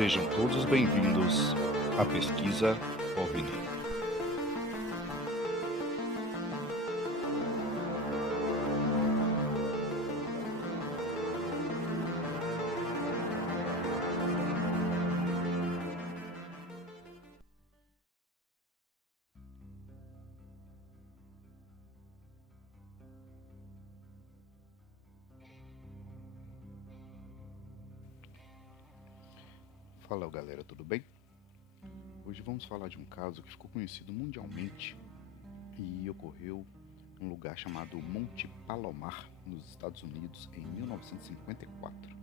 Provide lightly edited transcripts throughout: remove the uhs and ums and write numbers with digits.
Sejam todos bem-vindos à pesquisa OVNI. Fala galera, tudo bem? Hoje vamos falar de um caso que ficou conhecido mundialmente e ocorreu em um lugar chamado Monte Palomar, nos Estados Unidos, em 1954,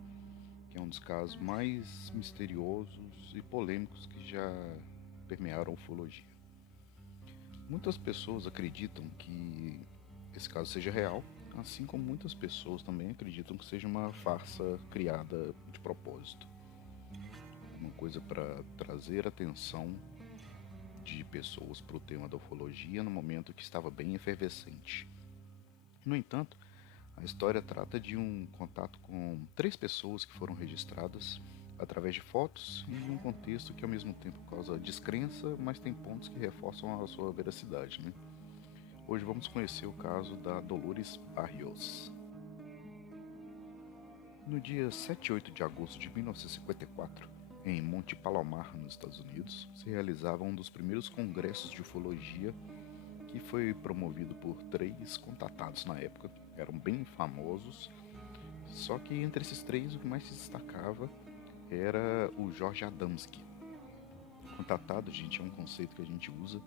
que é um dos casos mais misteriosos e polêmicos que já permearam a ufologia. Muitas pessoas acreditam que esse caso seja real, assim como muitas pessoas também acreditam que seja uma farsa criada de propósito. Uma coisa para trazer atenção de pessoas para o tema da ufologia no momento que estava bem efervescente. No entanto, a história trata de um contato com 3 pessoas que foram registradas através de fotos em um contexto que ao mesmo tempo causa descrença, mas tem pontos que reforçam a sua veracidade, né? Hoje vamos conhecer o caso da Dolores Barrios. No dia 7 e 8 de agosto de 1954, em Monte Palomar, nos Estados Unidos, se realizava um dos primeiros congressos de ufologia que foi promovido por 3 contatados na época. Eram bem famosos, só que entre esses 3 o que mais se destacava era o George Adamski. Contatado, gente, é um conceito que a gente usa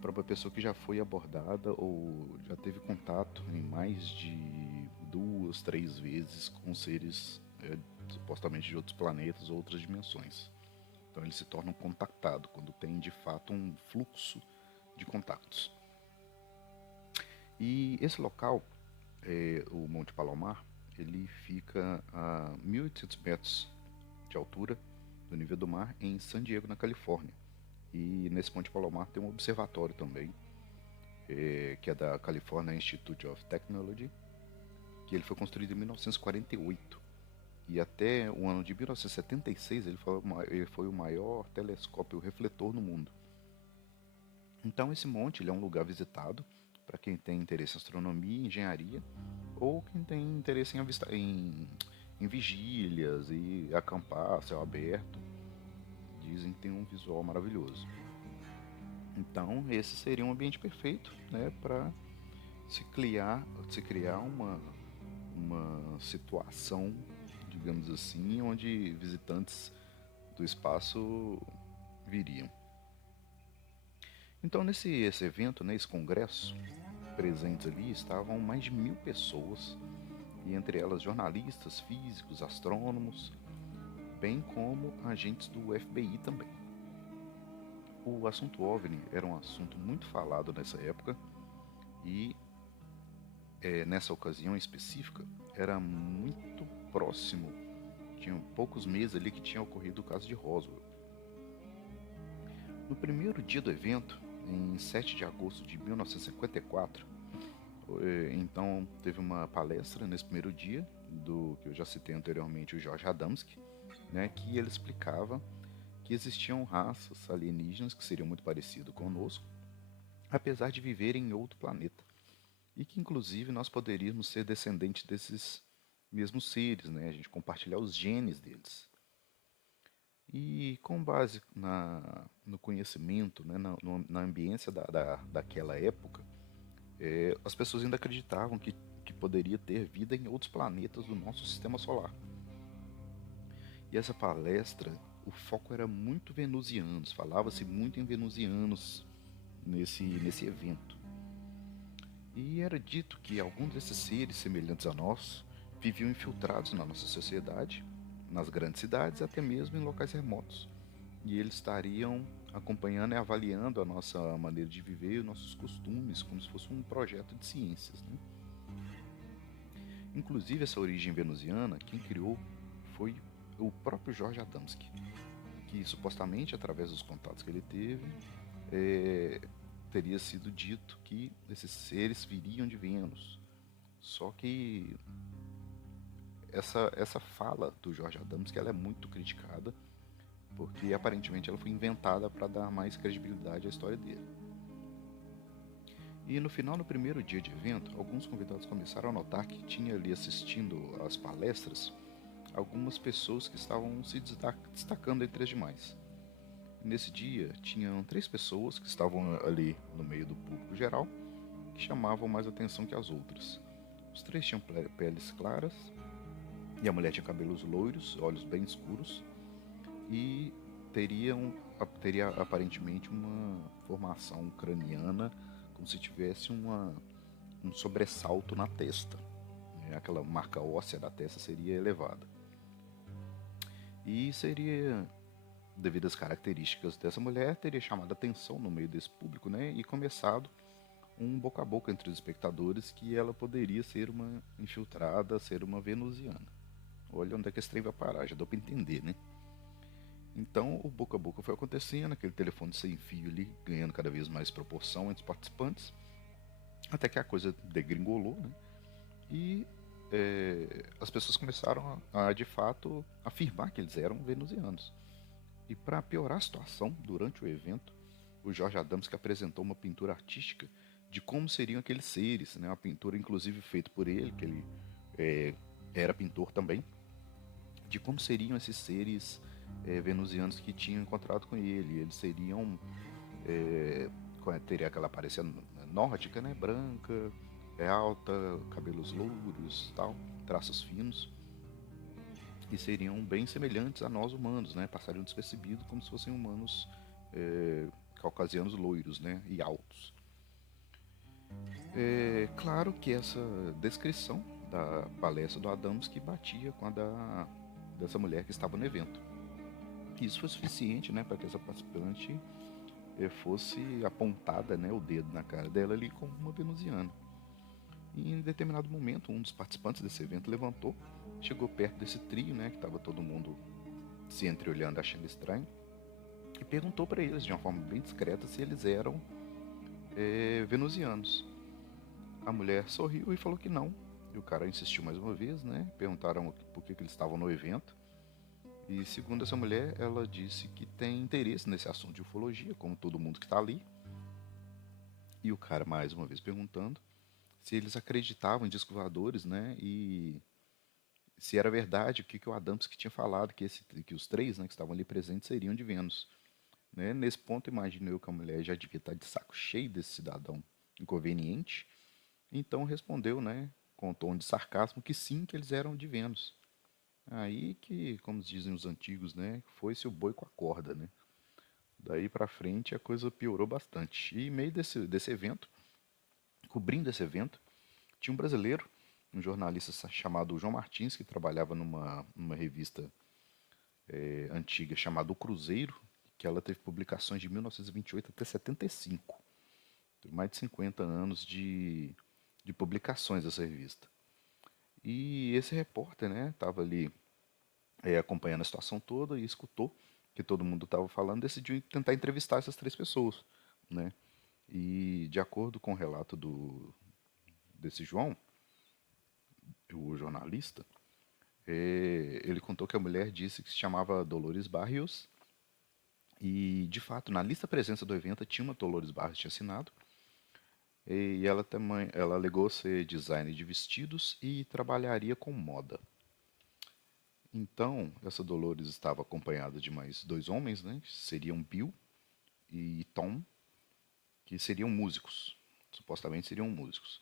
para uma pessoa que já foi abordada ou já teve contato em mais de 2, 3 vezes com seres supostamente de outros planetas ou outras dimensões. Então ele se torna um contactado quando tem de fato um fluxo de contatos. E esse local, o Monte Palomar, ele fica a 1.800 metros de altura do nível do mar em San Diego, na Califórnia. E nesse Monte Palomar tem um observatório também, que é da California Institute of Technology, que ele foi construído em 1948. E até o ano de 1976 ele foi o maior telescópio refletor no mundo. Então esse monte ele é um lugar visitado para quem tem interesse em astronomia, engenharia, ou quem tem interesse em vigílias e acampar a céu aberto. Dizem que tem um visual maravilhoso. Então esse seria um ambiente perfeito, né, para se criar uma situação, digamos assim, onde visitantes do espaço viriam. Então esse evento, né, esse congresso, presentes ali estavam mais de 1.000 pessoas, e entre elas jornalistas, físicos, astrônomos, bem como agentes do FBI também. O assunto OVNI era um assunto muito falado nessa época e nessa ocasião específica era muito próximo, tinha poucos meses ali que tinha ocorrido o caso de Roswell. No primeiro dia do evento, em 7 de agosto de 1954, então teve uma palestra nesse primeiro dia do que eu já citei anteriormente, o George Adamski, né, que ele explicava que existiam raças alienígenas que seriam muito parecidas conosco, apesar de viverem em outro planeta, e que inclusive nós poderíamos ser descendentes desses mesmos seres, né, a gente compartilhar os genes deles. E com base no conhecimento, né, na ambiência daquela época, as pessoas ainda acreditavam que poderia ter vida em outros planetas do nosso sistema solar. E essa palestra, o foco era muito venusianos, falava-se muito em venusianos nesse evento. E era dito que alguns desses seres semelhantes a nós viviam infiltrados na nossa sociedade, nas grandes cidades, até mesmo em locais remotos. E eles estariam acompanhando e avaliando a nossa maneira de viver e os nossos costumes, como se fosse um projeto de ciências, né? Inclusive, essa origem venusiana, quem criou foi o próprio George Adamski, que supostamente, através dos contatos que ele teve, teria sido dito que esses seres viriam de Vênus. Só que essa fala do George Adamski ela é muito criticada porque aparentemente ela foi inventada para dar mais credibilidade à história dele. E no final do primeiro dia de evento, alguns convidados começaram a notar que tinha ali assistindo às palestras algumas pessoas que estavam se destacando entre as demais. Nesse dia, tinham 3 pessoas que estavam ali no meio do público geral que chamavam mais atenção que as outras. Os 3 tinham peles claras e a mulher tinha cabelos loiros, olhos bem escuros e teria aparentemente uma formação craniana, como se tivesse um sobressalto na testa. Aquela marca óssea da testa seria elevada. E seria, devido às características dessa mulher, teria chamado a atenção no meio desse público, né? E começado um boca a boca entre os espectadores que ela poderia ser uma infiltrada, ser uma venusiana. Olha onde é que esse trem vai parar, já deu pra entender, né? Então o boca a boca foi acontecendo, aquele telefone sem fio ali, ganhando cada vez mais proporção entre os participantes, até que a coisa degringolou, né? E as pessoas começaram de fato afirmar que eles eram venusianos. E para piorar a situação, durante o evento, o Jorge Adamski apresentou uma pintura artística de como seriam aqueles seres, né? Uma pintura inclusive feita por ele, que ele é, era pintor também, de como seriam esses seres venusianos que tinham encontrado com ele. Eles seriam é, teria aquela aparência nórdica, né? Branca, alta, cabelos louros, tal, traços finos, e seriam bem semelhantes a nós humanos, né? Passariam despercebidos como se fossem humanos caucasianos loiros, né? E altos. É claro que essa descrição da palestra do Adamski batia com a dessa mulher que estava no evento. Isso foi suficiente, né, para que essa participante fosse apontada, né, o dedo na cara dela ali como uma venusiana. E em determinado momento, um dos participantes desse evento levantou, chegou perto desse trio, né, que estava todo mundo se entreolhando, achando estranho, e perguntou para eles, de uma forma bem discreta, se eles eram venusianos. A mulher sorriu e falou que não. E o cara insistiu mais uma vez, né? Perguntaram por que eles estavam no evento. E segundo essa mulher, ela disse que tem interesse nesse assunto de ufologia, como todo mundo que está ali. E o cara mais uma vez perguntando se eles acreditavam em discos voadores, né? E se era verdade o que o Adamski tinha falado, que os 3, né, que estavam ali presentes seriam de Vênus. Né? Nesse ponto, imaginei que a mulher já devia estar de saco cheio desse cidadão inconveniente. Então respondeu, né, com um tom de sarcasmo, que sim, que eles eram de Vênus. Aí que, como dizem os antigos, né, foi-se o boi com a corda, né? Daí pra frente a coisa piorou bastante. E em meio desse evento, cobrindo esse evento, tinha um brasileiro, um jornalista chamado João Martins, que trabalhava numa revista antiga chamada O Cruzeiro, que ela teve publicações de 1928 até 75. Teve mais de 50 anos de publicações dessa revista. E esse repórter, né, estava ali acompanhando a situação toda e escutou que todo mundo estava falando, decidiu tentar entrevistar essas 3 pessoas, né? E de acordo com o relato desse João, o jornalista, ele contou que a mulher disse que se chamava Dolores Barrios e, de fato, na lista presença do evento tinha uma Dolores Barrios tinha assinado. E ela também, ela alegou ser designer de vestidos e trabalharia com moda. Então, essa Dolores estava acompanhada de mais 2 homens, né? Que seriam Bill e Tom, que seriam músicos. Supostamente seriam músicos.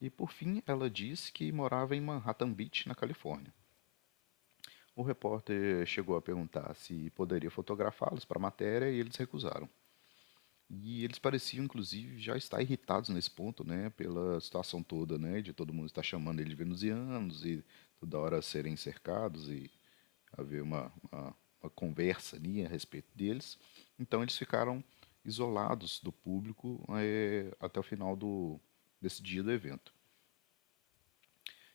E por fim, ela disse que morava em Manhattan Beach, na Califórnia. O repórter chegou a perguntar se poderia fotografá-los para a matéria e eles recusaram. E eles pareciam, inclusive, já estar irritados nesse ponto, né, pela situação toda, né, de todo mundo estar chamando eles de venusianos e toda hora serem cercados e haver uma conversa ali a respeito deles. Então eles ficaram isolados do público até o final desse dia do evento.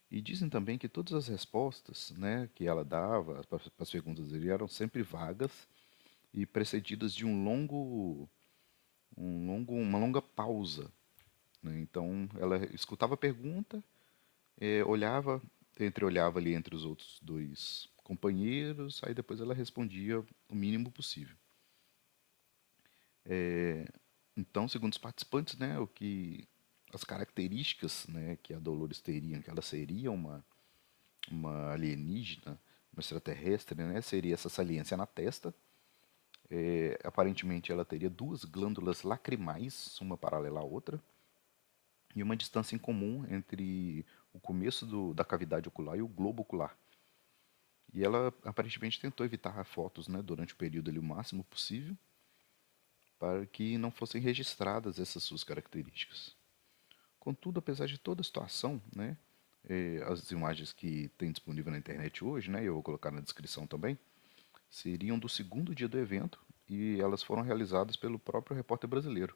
E dizem também que todas as respostas, né, que ela dava para as perguntas dele eram sempre vagas e precedidas de uma longa pausa. Né? Então ela escutava a pergunta, olhava ali entre os outros 2 companheiros, aí depois ela respondia o mínimo possível. Então, segundo os participantes, né, as características, né, que a Dolores teria, que ela seria uma alienígena, uma extraterrestre, né, seria essa saliência na testa. Aparentemente ela teria duas glândulas lacrimais, uma paralela à outra, e uma distância em comum entre o começo da cavidade ocular e o globo ocular. E ela aparentemente tentou evitar fotos, né, durante o período ali, o máximo possível, para que não fossem registradas essas suas características. Contudo, apesar de toda a situação, né, as imagens que tem disponível na internet hoje, né, eu vou colocar na descrição também, seriam do segundo dia do evento e elas foram realizadas pelo próprio repórter brasileiro,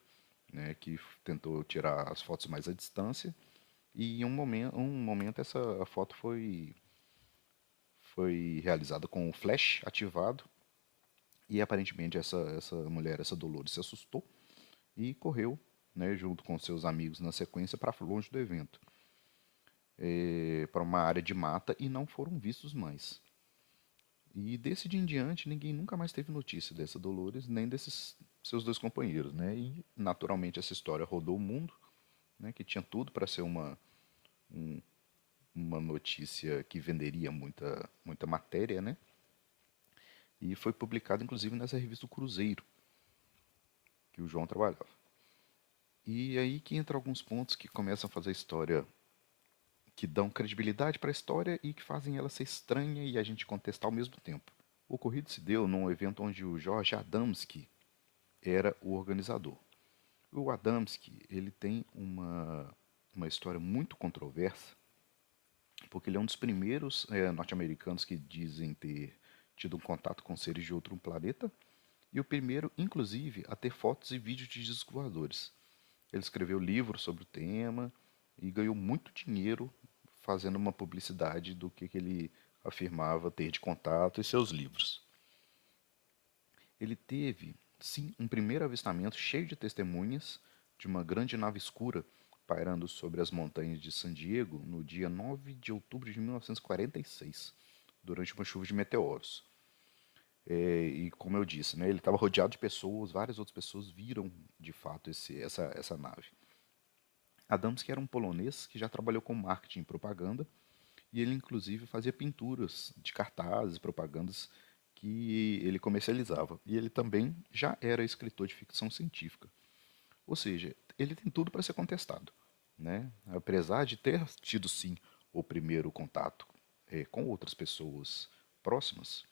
né, que tentou tirar as fotos mais à distância e em um momento essa foto foi realizada com o flash ativado e aparentemente essa mulher, essa Dolores, se assustou e correu, né, junto com seus amigos na sequência para longe do evento, para uma área de mata e não foram vistos mais. E desse dia em diante, ninguém nunca mais teve notícia dessa Dolores, nem desses seus dois companheiros, né? E naturalmente essa história rodou o mundo, né? Que tinha tudo para ser um- uma notícia que venderia muita matéria, né? E foi publicado inclusive nessa revista O Cruzeiro, que o João trabalhava. E aí que entra alguns pontos que começam a fazer a história, que dão credibilidade para a história e que fazem ela ser estranha e a gente contestar ao mesmo tempo. O ocorrido se deu num evento onde o Jorge Adamski era o organizador. O Adamski, ele tem uma história muito controversa, porque ele é um dos primeiros norte-americanos que dizem ter tido um contato com seres de outro planeta, e o primeiro, inclusive, a ter fotos e vídeos de discos voadores. Ele escreveu livros sobre o tema e ganhou muito dinheiro fazendo uma publicidade do que ele afirmava ter de contato e seus livros. Ele teve, sim, um primeiro avistamento cheio de testemunhas de uma grande nave escura pairando sobre as montanhas de San Diego no dia 9 de outubro de 1946, durante uma chuva de meteoros. E como eu disse, né, ele estava rodeado de pessoas, várias outras pessoas viram de fato essa nave. Adamski era um polonês que já trabalhou com marketing e propaganda, e ele inclusive fazia pinturas de cartazes, propagandas que ele comercializava. E ele também já era escritor de ficção científica. Ou seja, ele tem tudo para ser contestado, né? Apesar de ter tido sim o primeiro contato com outras pessoas próximas,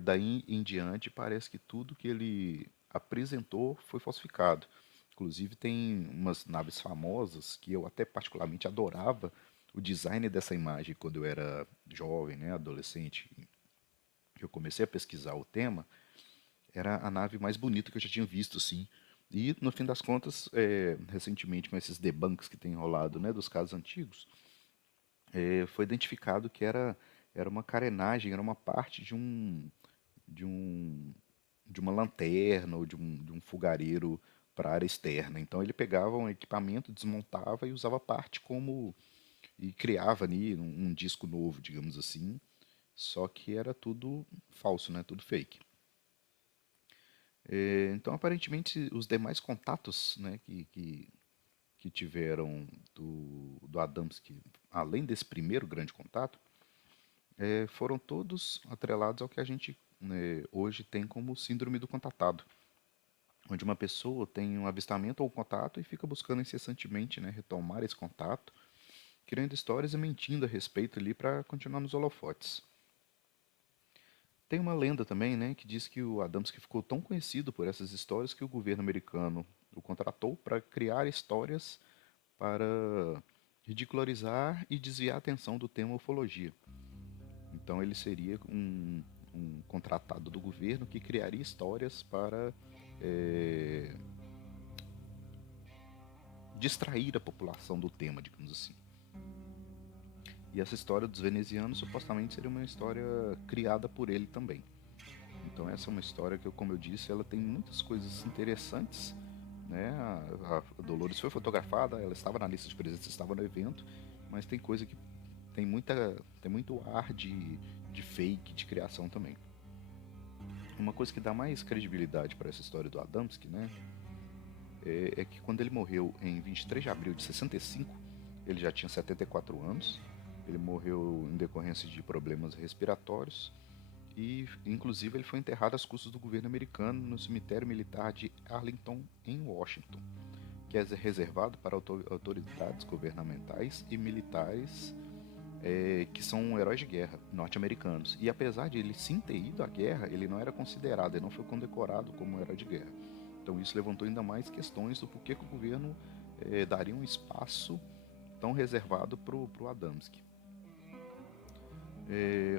daí em diante parece que tudo que ele apresentou foi falsificado. Inclusive tem umas naves famosas que eu até particularmente adorava o design dessa imagem quando eu era jovem, né, adolescente. Eu comecei a pesquisar o tema, era a nave mais bonita que eu já tinha visto, sim. E, no fim das contas, recentemente, com esses debunks que tem rolado, né, dos casos antigos, foi identificado que era uma carenagem, era uma parte de um, de uma lanterna ou de um fogareiro para a área externa. Então, ele pegava um equipamento, desmontava e usava a parte como... e criava ali um disco novo, digamos assim, só que era tudo falso, né, tudo fake. Então, aparentemente, os demais contatos, né, que tiveram do Adamski, além desse primeiro grande contato, foram todos atrelados ao que a gente, né, hoje tem como síndrome do contatado, onde uma pessoa tem um avistamento ou um contato e fica buscando incessantemente, né, retomar esse contato, criando histórias e mentindo a respeito ali para continuar nos holofotes. Tem uma lenda também, né, que diz que o Adamski ficou tão conhecido por essas histórias que o governo americano o contratou para criar histórias para ridicularizar e desviar a atenção do tema ufologia. Então ele seria um contratado do governo que criaria histórias para é, distrair a população do tema, digamos assim. E essa história dos venezianos supostamente seria uma história criada por ele também. Então essa é uma história que, como eu disse, ela tem muitas coisas interessantes, né? A Dolores foi fotografada, ela estava na lista de presença, estava no evento, mas tem coisa que tem muito ar de fake, de criação também. Uma coisa que dá mais credibilidade para essa história do Adamski, né, é que quando ele morreu em 23 de abril de 65, ele já tinha 74 anos, ele morreu em decorrência de problemas respiratórios e, inclusive, ele foi enterrado às custas do governo americano no cemitério militar de Arlington, em Washington, que é reservado para autoridades governamentais e militares que são heróis de guerra norte-americanos. E apesar de ele sim ter ido à guerra, ele não era considerado, ele não foi condecorado como herói de guerra. Então isso levantou ainda mais questões do porquê que o governo daria um espaço tão reservado para o Adamski.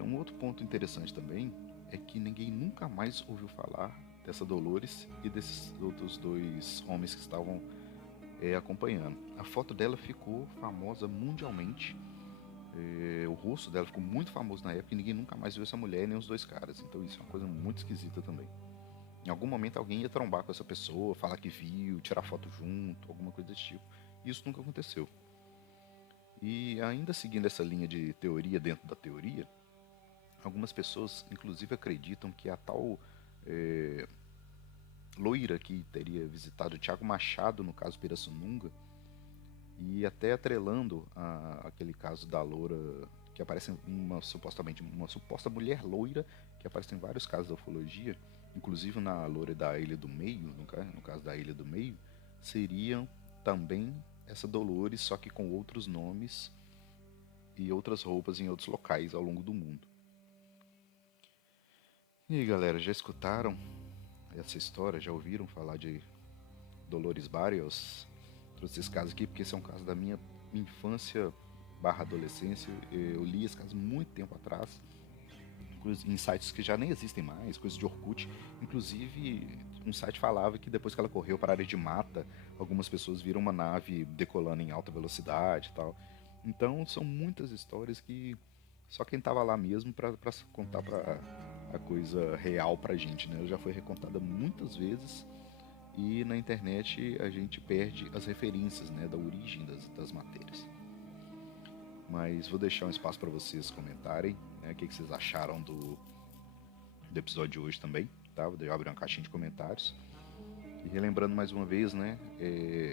Um outro ponto interessante também é que ninguém nunca mais ouviu falar dessa Dolores e desses outros dois homens que estavam acompanhando. A foto dela ficou famosa mundialmente. O rosto dela ficou muito famoso na época e ninguém nunca mais viu essa mulher nem os dois caras. Então isso é uma coisa muito esquisita também. Em algum momento alguém ia trombar com essa pessoa, falar que viu, tirar foto junto, alguma coisa desse tipo. E isso nunca aconteceu. E ainda seguindo essa linha de teoria dentro da teoria, algumas pessoas inclusive acreditam que a tal loira que teria visitado o Tiago Machado no caso Pirassununga, e até atrelando aquele caso da loura que aparece supostamente uma suposta mulher loira que aparece em vários casos da ufologia, inclusive na loura da Ilha do Meio, no caso da Ilha do Meio, seriam também essa Dolores, só que com outros nomes e outras roupas em outros locais ao longo do mundo. E aí, galera, já escutaram essa história? Já ouviram falar de Dolores Barrios? Trouxe esse caso aqui porque esse é um caso da minha infância barra adolescência. Eu li esse caso muito tempo atrás, em sites que já nem existem mais, coisas de Orkut. Inclusive, um site falava que depois que ela correu para a área de mata, algumas pessoas viram uma nave decolando em alta velocidade e tal. Então, são muitas histórias que só quem estava lá mesmo para contar a coisa real pra gente, né? Ela já foi recontada muitas vezes e na internet a gente perde as referências, né, da origem das matérias. Mas vou deixar um espaço para vocês comentarem, né, o que vocês acharam do episódio de hoje também, tá? Vou abrir uma caixinha de comentários. E relembrando mais uma vez, né,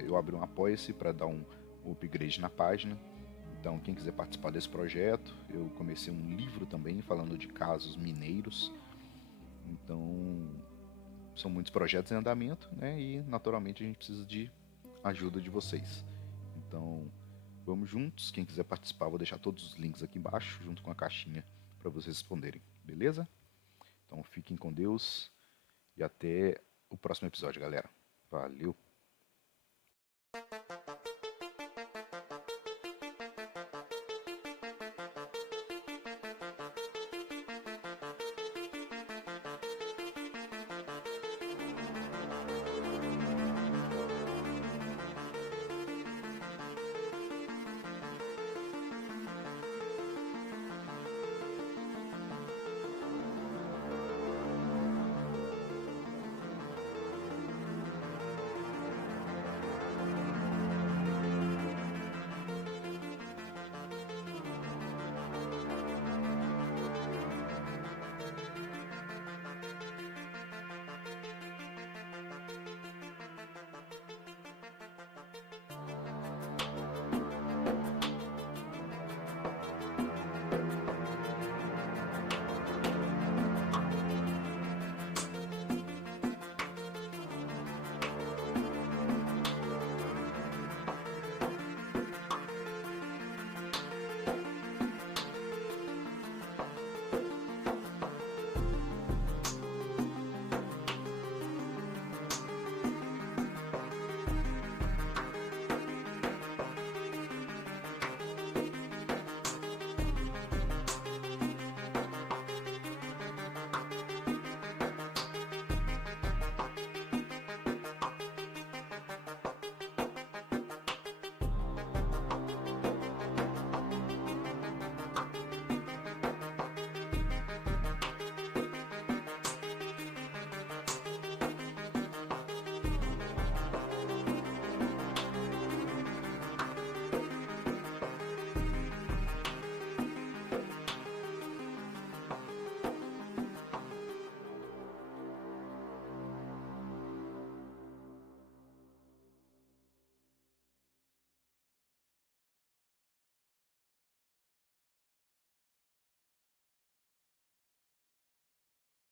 eu abri um Apoia-se para dar um upgrade na página. Então, quem quiser participar desse projeto, eu comecei um livro também falando de casos mineiros. Então, são muitos projetos em andamento, né? E naturalmente a gente precisa de ajuda de vocês. Então, vamos juntos. Quem quiser participar, vou deixar todos os links aqui embaixo, junto com a caixinha, para vocês responderem, beleza? Então, fiquem com Deus e até o próximo episódio, galera. Valeu!